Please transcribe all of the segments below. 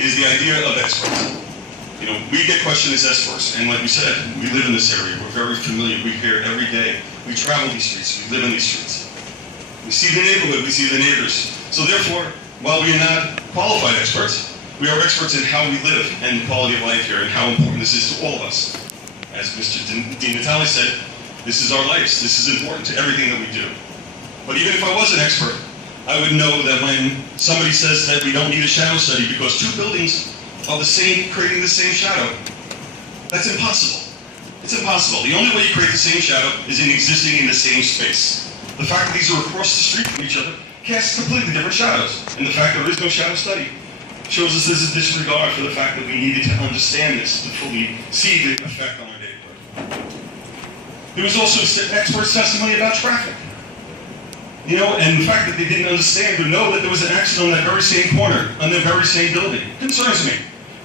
is the idea of experts. You know, we get questioned as experts, and like we said, we live in this area. We're very familiar. We hear it every day. We travel these streets. We live in these streets. We see the neighborhood. We see the neighbors. So therefore, while we are not qualified experts, we are experts in how we live and the quality of life here and how important this is to all of us. As Mr. Di Natale said, this is our lives. This is important to everything that we do. But even if I was an expert, I would know that when somebody says that we don't need a shadow study because two buildings are the same, creating the same shadow, that's impossible. It's impossible. The only way you create the same shadow is in existing in the same space. The fact that these are across the street from each other casts completely different shadows. And the fact that there is no shadow study shows us this is disregard for the fact that we needed to understand this to fully see the effect on our neighborhood. There was also experts' testimony about traffic. You know, and the fact that they didn't understand or know that there was an accident on that very same corner, on that very same building, concerns me.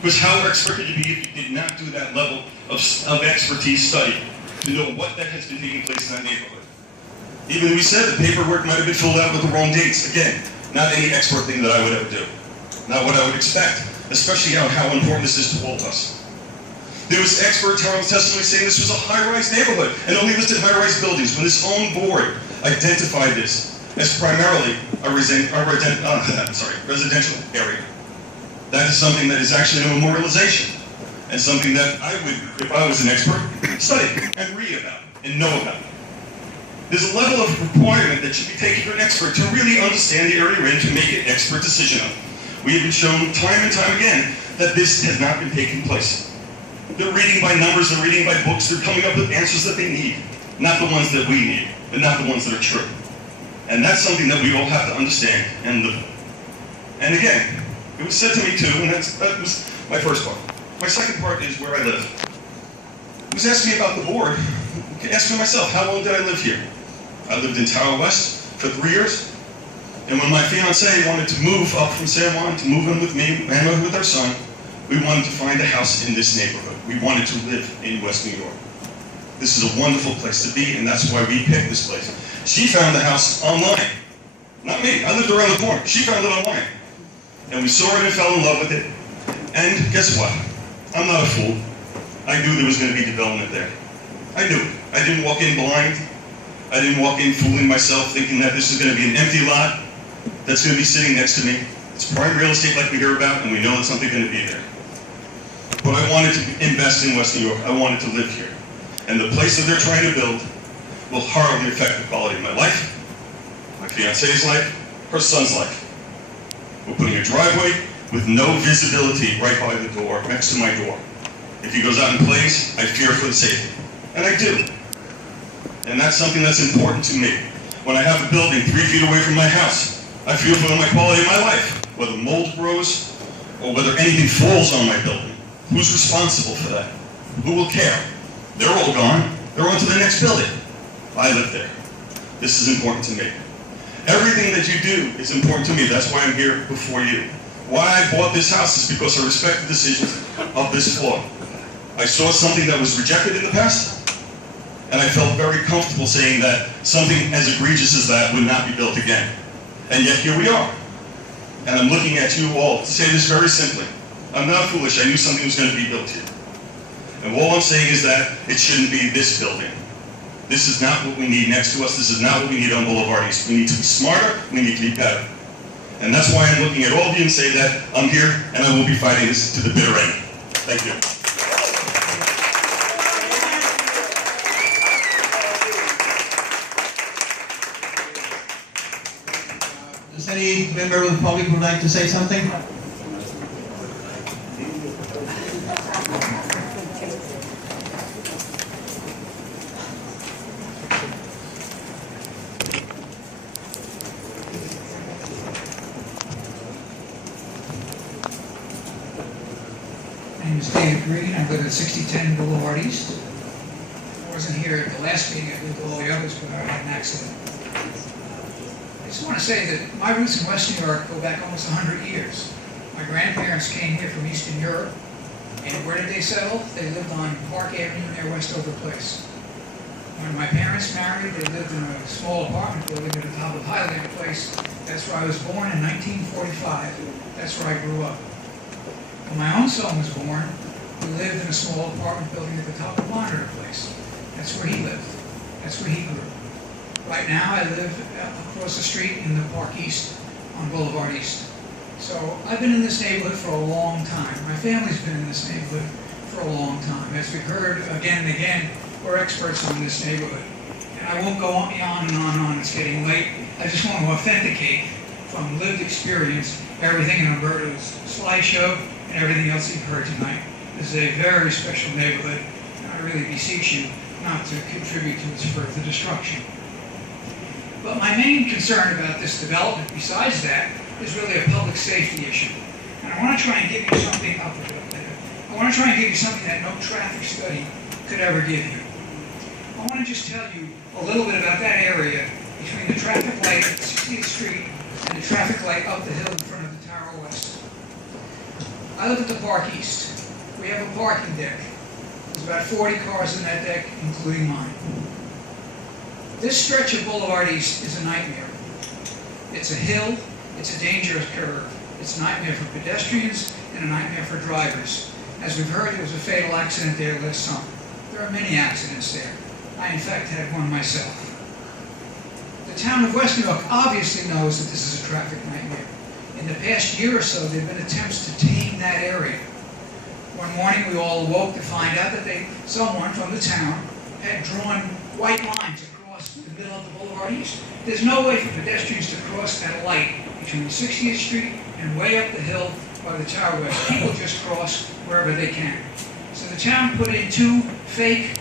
Because how expert could you be if you did not do that level of expertise study to know what that has been taking place in that neighborhood? Even we said the paperwork might have been filled out with the wrong dates. Again, not any expert thing that I would ever do. Not what I would expect, especially how important this is to all of us. There was expert testimony saying this was a high-rise neighborhood and only listed high-rise buildings when this own board identified this as primarily a residential area. That is something that is actually a memorialization and something that I would, if I was an expert, study and read about and know about. There's a level of requirement that should be taken for an expert to really understand the area and to make an expert decision on. We have been shown time and time again that this has not been taking place. They're reading by numbers, they're reading by books, they're coming up with answers that they need, not the ones that we need, but not the ones that are true. And that's something that we all have to understand and live with. And again, it was said to me too, and that was my first part. My second part is where I live. It was asked me about the board. Asked me myself, how long did I live here? I lived in Tower West for 3 years. And when my fiance wanted to move up from San Juan to move in with me and with our son, we wanted to find a house in this neighborhood. We wanted to live in West New York. This is a wonderful place to be, and that's why we picked this place. She found the house online. Not me. I lived around the corner. She found it online. And we saw it and fell in love with it. And guess what? I'm not a fool. I knew there was going to be development there. I knew it. I didn't walk in blind. I didn't walk in fooling myself thinking that this is going to be an empty lot that's going to be sitting next to me. It's prime real estate like we hear about, and we know that something's going to be there. But I wanted to invest in West New York. I wanted to live here. And the place that they're trying to build will horribly affect the quality of my life, my fiance's life, her son's life. We're putting a driveway with no visibility right by the door, next to my door. If he goes out and plays, I fear for the safety. And I do. And that's something that's important to me. When I have a building 3 feet away from my house, I fear for my quality of my life, whether mold grows or whether anything falls on my building. Who's responsible for that? Who will care? They're all gone. They're on to the next building. I live there. This is important to me. Everything that you do is important to me. That's why I'm here before you. Why I bought this house is because I respect the decisions of this floor. I saw something that was rejected in the past, and I felt very comfortable saying that something as egregious as that would not be built again. And yet here we are. And I'm looking at you all to say this very simply. I'm not foolish. I knew something was going to be built here. And all I'm saying is that it shouldn't be this building. This is not what we need next to us. This is not what we need on Boulevard East. We need to be smarter. We need to be better. And that's why I'm looking at all of you and say that I'm here and I will be fighting this to the bitter end. Thank you. Does any member of the public would like to say something? My name is David Green. I live at 6010 Boulevard East. I wasn't here at the last meeting. I lived with all the others, but I had an accident. I just want to say that my roots in West New York go back almost 100 years. My grandparents came here from Eastern Europe, and where did they settle? They lived on Park Avenue near Westover Place. When my parents married, they lived in a small apartment building at the top of Highlander Place. That's where I was born in 1945. That's where I grew up. When my own son was born, we lived in a small apartment building at the top of Monitor Place. That's where he lived. That's where he grew. Right now, I live across the street in the Park East on Boulevard East. So I've been in this neighborhood for a long time. My family's been in this neighborhood for a long time. As we've heard again and again, we're experts on this neighborhood. And I won't go on and on and on. It's getting late. I just want to authenticate from lived experience everything in Alberto's slideshow and everything else you've heard tonight. This is a very special neighborhood, and I really beseech you not to contribute to its further destruction. But my main concern about this development, besides that, is really a public safety issue. And I want to try and give you something up there. I want to try and give you something that no traffic study could ever give you. I want to just tell you a little bit about that area between the traffic light at 60th Street and the traffic light up the hill in front of the Tower West. I live at the Park East. We have a parking deck. There's about 40 cars in that deck, including mine. This stretch of Boulevard East is a nightmare. It's a hill, it's a dangerous curve. It's a nightmare for pedestrians and a nightmare for drivers. As we've heard, there was a fatal accident there last summer. There are many accidents there. I, in fact, had one myself. The town of West New York obviously knows that this is a traffic nightmare. In the past year or so, there have been attempts to tame that area. One morning, we all awoke to find out that someone from the town had drawn white lines across the middle of the Boulevard East. There's no way for pedestrians to cross that light between 60th Street and way up the hill by the Tower West. People just cross wherever they can. So the town put in 2 fake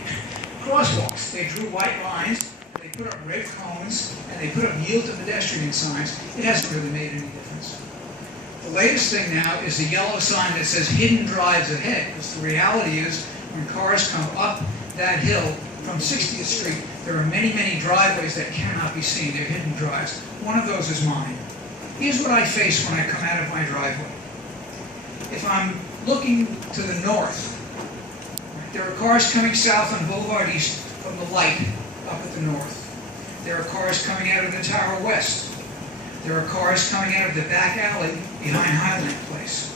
crosswalks. They drew white lines, they put up red cones, and they put up yield to pedestrian signs. It hasn't really made any difference. The latest thing now is the yellow sign that says hidden drives ahead, because the reality is when cars come up that hill from 60th Street, there are many, many driveways that cannot be seen. They're hidden drives. One of those is mine. Here's what I face when I come out of my driveway. If I'm looking to the north, there are cars coming south on Boulevard East from the light up at the north. There are cars coming out of the Tower West. There are cars coming out of the back alley behind Highland Place.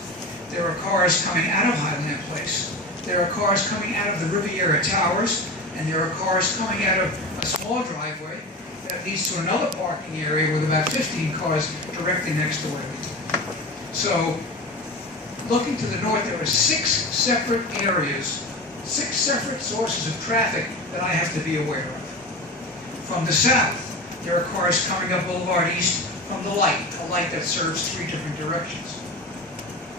There are cars coming out of Highland Place. There are cars coming out of the Riviera Towers, and there are cars coming out of a small driveway that leads to another parking area with about 15 cars directly next to it. So, looking to the north, there are 6 separate areas, 6 separate sources of traffic that I have to be aware of. From the south, there are cars coming up Boulevard East from the light, a light that serves 3 different directions.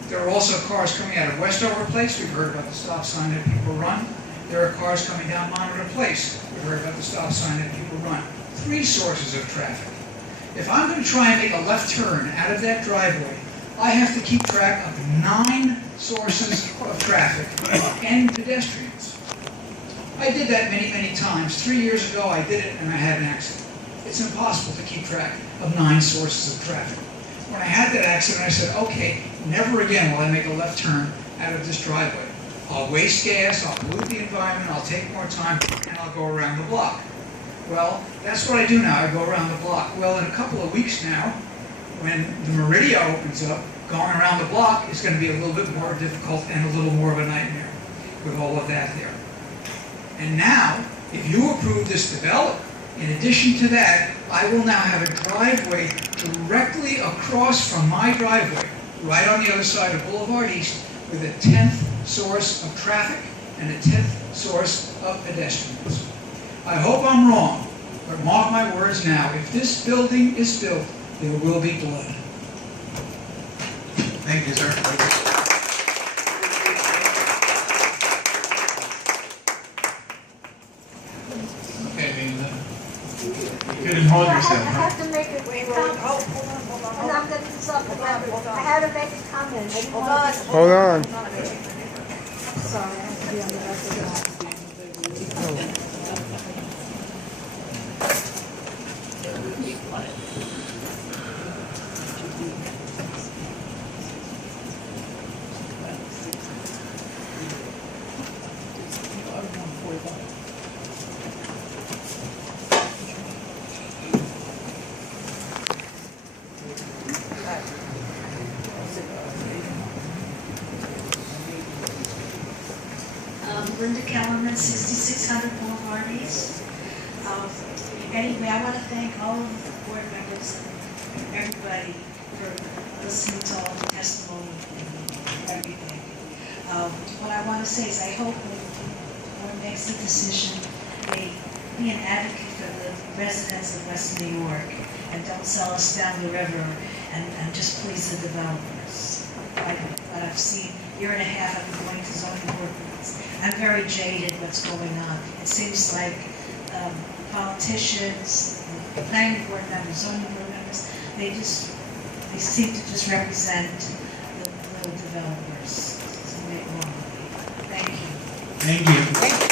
There are also cars coming out of Westover Place. We've heard about the stop sign that people run. There are cars coming down Monitor Place. We've heard about the stop sign that people run. 3 sources of traffic. If I'm going to try and make a left turn out of that driveway, I have to keep track of 9 sources of traffic and pedestrians. I did that many, many times. 3 years ago, I did it and I had an accident. It's impossible to keep track of 9 sources of traffic. When I had that accident, I said, okay, never again will I make a left turn out of this driveway. I'll waste gas, I'll pollute the environment, I'll take more time, and I'll go around the block. Well, that's what I do now, I go around the block. Well, in a couple of weeks now, when the Meridia opens up, going around the block is going to be a little bit more difficult and a little more of a nightmare with all of that there. And now, if you approve this development, in addition to that, I will now have a driveway directly across from my driveway, right on the other side of Boulevard East, with a 10th source of traffic and a 10th source of pedestrians. I hope I'm wrong, but mark my words now, if this building is built, there will be blood. Thank you, sir. Okay, I mean, you couldn't hold yourself, I huh? have to make a comment. And I'm going to disappoint. I had to make a comment. Hold on. Sorry, I have to be on the rest of the Linda Kellerman, 6600 Boulevard East. Anyway, I want to thank all of the board members and everybody for listening to all the testimony and everything. What I want to say is I hope when the board makes the decision, they be an advocate for the residents of West New York and don't sell us down the river and just please the developers. What I've seen, year and a half I've been going to zoning board meetings. I'm very jaded what's going on. It seems like politicians, planning board members, zoning board members, they seem to just represent the little developers. So make wrong. Thank you. Thank you.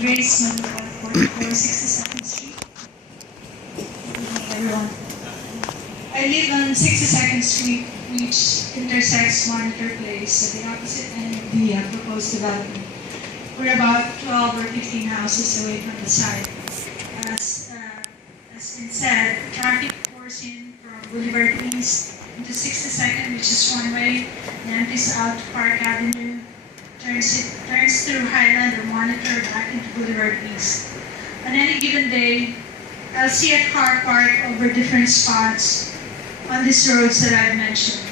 Grace Manila, 44 62nd Street. Good evening, everyone. I live on 62nd Street, which intersects Monitor Place at the opposite end of the proposed development. We're about 12 or 15 houses away from the site. As been said, traffic pours in from Boulevard East into 62nd, which is one way, and empties out to Park Avenue, turns through Highland or Monitor back into Boulevard East. On any given day, I'll see a car parked over different spots on these roads that I've mentioned.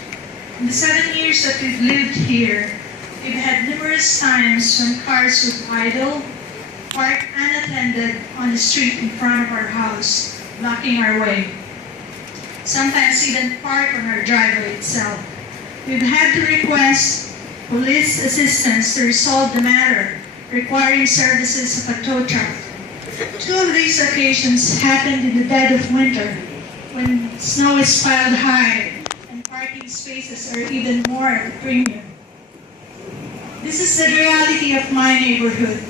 In the 7 years that we've lived here, we've had numerous times when cars would idle, park unattended on the street in front of our house, blocking our way. Sometimes even park on our driveway itself. We've had to request police assistance to resolve the matter, requiring services of a tow truck. 2 of these occasions happened in the dead of winter, when snow is piled high and parking spaces are even more at a premium. This is the reality of my neighborhood.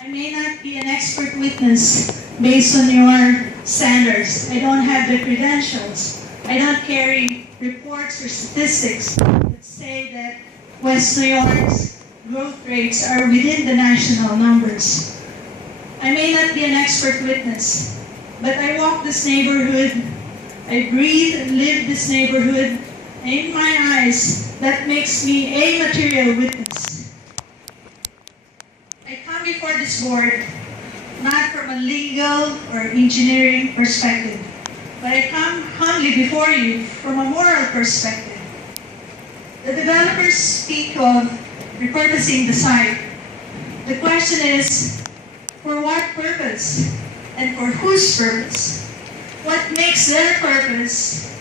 I may not be an expert witness based on your standards. I don't have the credentials. I don't carry reports or statistics that say that West New York's growth rates are within the national numbers. I may not be an expert witness, but I walk this neighborhood, I breathe and live this neighborhood, and in my eyes, that makes me a material witness. I come before this board not from a legal or engineering perspective, but I come humbly before you from a moral perspective. The developers speak of repurposing the site. The question is, for what purpose? And for whose purpose? What makes their purpose